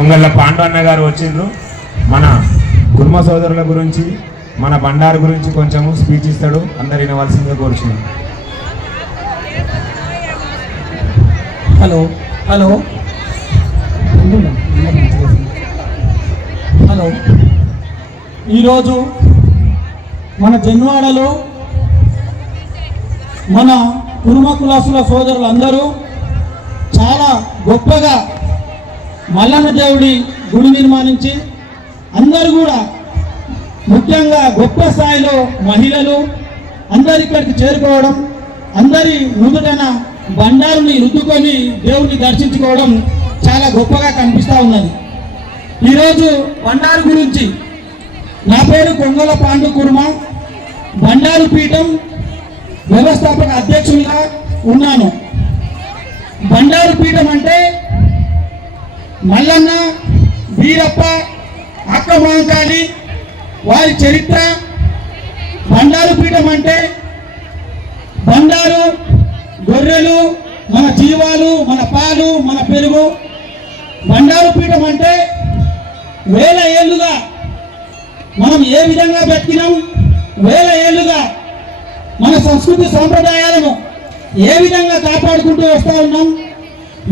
కొంగళ్ళ పాండవన్న గారు వచ్చిండ్రు. మన కుర్మ సోదరుల గురించి, మన బండారు గురించి కొంచెము స్పీచ్ ఇస్తాడు. అందరు వినవలసిందిగా కోరుచున్నాను. హలో హలో హలో ఈరోజు మన జన్వాడలో మన కుర్మ కులాసుల సోదరులందరూ చాలా గొప్పగా మల్లన్న దేవుడి గుడి నిర్మాణించి అందరూ కూడా ముఖ్యంగా గొప్ప స్థాయిలో మహిళలు అందరి ఇక్కడికి చేరుకోవడం, అందరి నుదుటన బండారుని రుద్దుకొని దేవుడిని దర్శించుకోవడం చాలా గొప్పగా కనిపిస్తూ ఉన్నది. ఈరోజు బండారు గురించి, నా పేరు కొంగల పాండు కుర్మ, బండారు పీఠం వ్యవస్థాపక అధ్యక్షునిగా ఉన్నాను. బండారు పీఠం అంటే మల్లన్న, వీరప్ప, అక్క మహంకాళి వారి చరిత్ర. బండారు పీఠం అంటే బండారు గొర్రెలు, మన జీవాలు, మన పాలు, మన పెరుగు. బండారు పీఠం అంటే వేల ఏళ్ళుగా మనం ఏ విధంగా బతికినాం, వేల ఏళ్ళుగా మన సంస్కృతి సాంప్రదాయాలను ఏ విధంగా కాపాడుకుంటూ వస్తూ ఉన్నాం.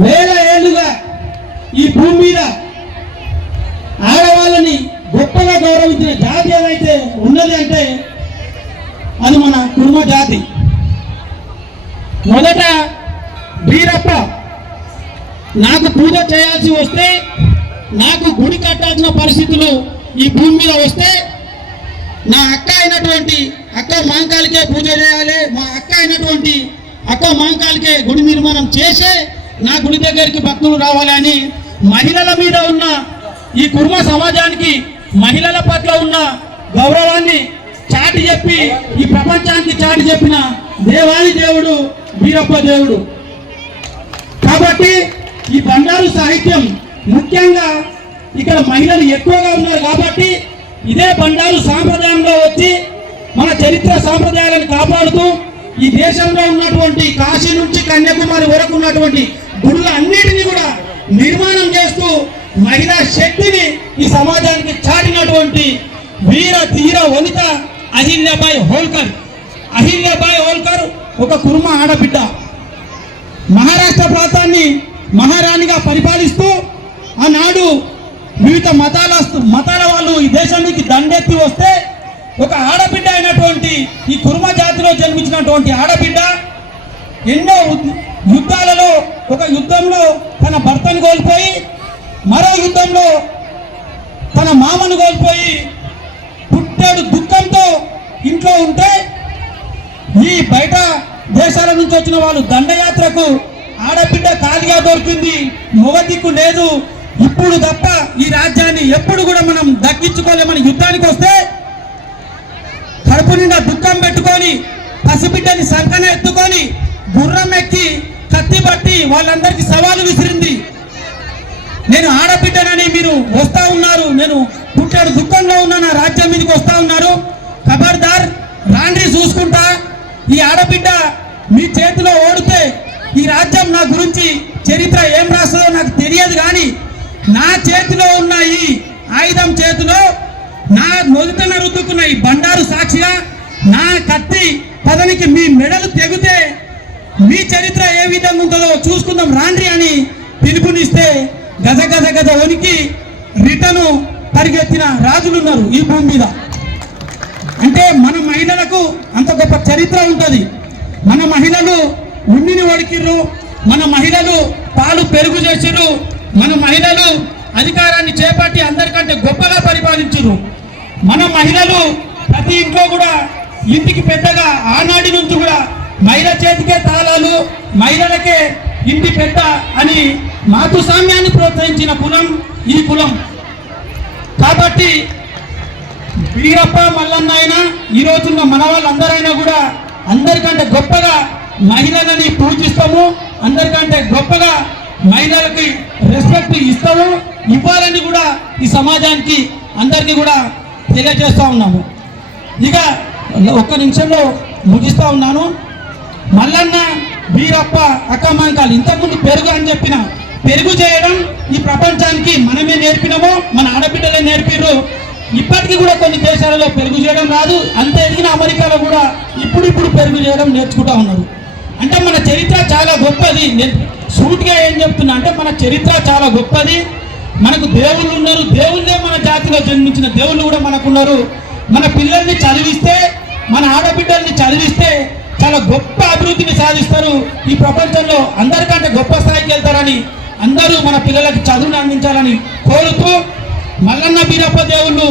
వేల ఏళ్ళుగా ఈ భూమి మీద ఆడవాళ్ళని గొప్పగా గౌరవించిన జాతి ఏదైతే ఉన్నది అంటే అది మన కుర్మ జాతి. మొదట వీరప్ప నాకు పూజ చేయాల్సి వస్తే, నాకు గుడి కట్టాల్సిన పరిస్థితులు ఈ భూమి మీద వస్తే, నా అక్క అయినటువంటి అక్క మహంకాళికే పూజ చేయాలి, మా అక్క అయినటువంటి అక్క మహంకాళికే గుడి నిర్మాణం చేసే నా గుడి దగ్గరికి భక్తులు రావాలని మహిళల మీద ఉన్న ఈ కుర్మ సమాజానికి, మహిళల పట్ల ఉన్న గౌరవాన్ని చాటి చెప్పి ఈ ప్రపంచానికి చాటి చెప్పిన దేవాది దేవుడు వీరప్ప దేవుడు. కాబట్టి ఈ బండారు సాహిత్యం ముఖ్యంగా ఇక్కడ మహిళలు ఎక్కువగా ఉన్నారు కాబట్టి ఇదే బండారు సాంప్రదాయంలో వచ్చి మన చరిత్ర సాంప్రదాయాలను కాపాడుతూ ఈ దేశంలో ఉన్నటువంటి కాశీ నుంచి కన్యాకుమారి వరకు ఉన్నటువంటి గుడుల అన్నిటినీ కూడా నిర్మాణం చేస్తూ మహిళా శక్తిని ఈ సమాజానికి చాటినటువంటి వీర ధీర వనిత అహిల్యాబాయి హోల్కర్. అహిల్యాబాయి హోల్కర్ ఒక కుర్మ ఆడబిడ్డ. మహారాష్ట్ర ప్రాంతాన్ని మహారాణిగా పరిపాలిస్తూ ఆనాడు వివిధ మతాల వాళ్ళు ఈ దేశానికి దండెత్తి వస్తే ఒక ఆడబిడ్డ అయినటువంటి ఈ కుర్మ జాతిలో జన్మించినటువంటి ఆడబిడ్డ ఎన్నో యుద్ధాలలో, ఒక యుద్ధంలో తన భర్తను కోల్పోయి, మరో యుద్ధంలో తన మామను కోల్పోయి పుట్టాడు దుఃఖంతో ఇంట్లో ఉంటే, ఈ బయట దేశాల నుంచి వచ్చిన వాళ్ళు దండయాత్రకు ఆడబిడ్డ ఖాళీగా దొరికింది, మొగ దిక్కు లేదు, ఇప్పుడు తప్ప ఈ రాజ్యాన్ని ఎప్పుడు కూడా మనం దక్కించుకోలేమని యుద్ధానికి వస్తే కడుపు నిండా దుఃఖం పెట్టుకొని పసిబిడ్డని సంకన ఎత్తుకొని గుర్రం ఎక్కి కత్తి పట్టి వాళ్ళందరికీ సవాలు విసిరింది. నేను ఆడబిడ్డనని మీరు వస్తా ఉన్నారు, నేను పుట్టాడు దుఃఖంలో ఉన్న నా రాజ్యం మీదకి వస్తా ఉన్నారు, ఖబర్దార్ రాండ్రి చూసుకుంటా, ఈ ఆడబిడ్డ మీ చేతిలో ఓడితే ఈ రాజ్యం నా గురించి చరిత్ర ఏం రాస్తుందో నాకు తెలియదు, కానీ నా చేతిలో ఉన్న ఈ ఆయుధం చేతిలో నా మొదటన రుద్దుకున్న ఈ బండారు సాక్షిగా నా కత్తి పదనికి మీ మెడలు తెగితే మీ చరిత్ర ఏ విధంగా ఉంటుందో చూసుకుందాం రాండ్రి అని పిలుపునిస్తే గజ గజ గజ వణికి రిటను పరిగెత్తిన రాజులున్నారు ఈ భూమి మీద. అంటే మన మహిళలకు అంత గొప్ప చరిత్ర ఉంటుంది. మన మహిళలు ఉన్నిని వడికిర్రు, మన మహిళలు పాలు పెరుగు చేసిర్రు, మన మహిళలు అధికారాన్ని చేపట్టి అందరికంటే గొప్పగా పరిపాలించారు. మన మహిళలు ప్రతి ఇంట్లో కూడా ఇంటికి పెద్దగా ఆనాటి నుంచి కూడా మహిళ చేతికే తాళాలు, మహిళలకే ఇంటి పెద్ద అని మాతృస్వామ్యాన్ని ప్రోత్సహించిన కులం ఈ కులం. కాబట్టి వీరప్ప మల్లన్న అయినా ఈ రోజున్న మన వాళ్ళందరైనా కూడా అందరికంటే గొప్పగా మహిళలని పూజిస్తాము, అందరికంటే గొప్పగా మహిళలకి రెస్పెక్ట్ ఇస్తాము, ఇవ్వాలని కూడా ఈ సమాజానికి అందరికీ కూడా తెలియజేస్తూ ఉన్నాము. ఇక ఒక్క నిమిషంలో ముగిస్తూ ఉన్నాను. మల్లన్న, వీరప్ప, అక్క మహంకాళి ఇంతకుముందు పెరుగు అని చెప్పిన, పెరుగు చేయడం ఈ ప్రపంచానికి మనమే నేర్పినామో మన ఆడబిడ్డలే నేర్పిర్రు. ఇప్పటికీ కూడా కొన్ని దేశాలలో పెరుగు చేయడం రాదు, అంత ఎదిగిన అమెరికాలో కూడా ఇప్పుడు పెరుగు చేయడం నేర్చుకుంటా ఉన్నారు. అంటే మన చరిత్ర చాలా గొప్పది. నేను సూటిగా ఏం చెప్తున్నా అంటే మన చరిత్ర చాలా గొప్పది. మనకు దేవుళ్ళు ఉన్నారు, దేవుళ్ళే మన జాతిలో జన్మించిన దేవుళ్ళు కూడా మనకున్నారు. మన పిల్లల్ని చదివిస్తే, మన ఆడబిడ్డల్ని చదివిస్తే చాలా గొప్ప అభివృద్ధిని సాధిస్తారు. ఈ ప్రపంచంలో అందరికంటే గొప్ప స్థాయికి వెళ్తారని అందరూ మన పిల్లలకి చదువుని అందించాలని కోరుతూ, మల్లన్న బీరప్ప దేవుళ్ళు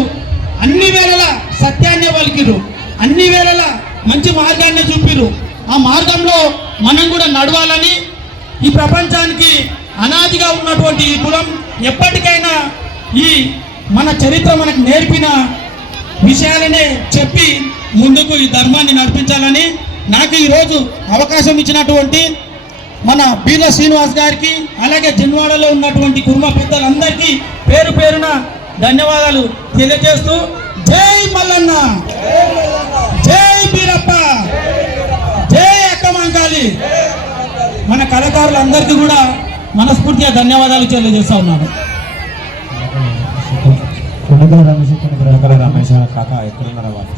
అన్ని వేళలా సత్యాన్నే పలికిరు, అన్ని వేళలా మంచి మార్గాన్ని చూపిరు. ఆ మార్గంలో మనం కూడా నడవాలని, ఈ ప్రపంచానికి అనాదిగా ఉన్నటువంటి ఈ కులం ఎప్పటికైనా ఈ మన చరిత్ర మనకు నేర్పిన విషయాలనే చెప్పి ముందుకు ఈ ధర్మాన్ని నడిపించాలని నాకు ఈరోజు అవకాశం ఇచ్చినటువంటి మన బీల శ్రీనివాస్ గారికి, అలాగే జన్వాడలో ఉన్నటువంటి కుర్మ పెద్దలందరికీ పేరు పేరున ధన్యవాదాలు తెలియజేస్తూ, జై మల్లన్న, జై బీరప్ప, జై అక్కమంకాళి. మన కళాకారులందరికీ కూడా మనస్ఫూర్తిగా ధన్యవాదాలు తెలియజేస్తా ఉన్నాను. రమేష్ కాక ఎక్కడున్నారా వాళ్ళు?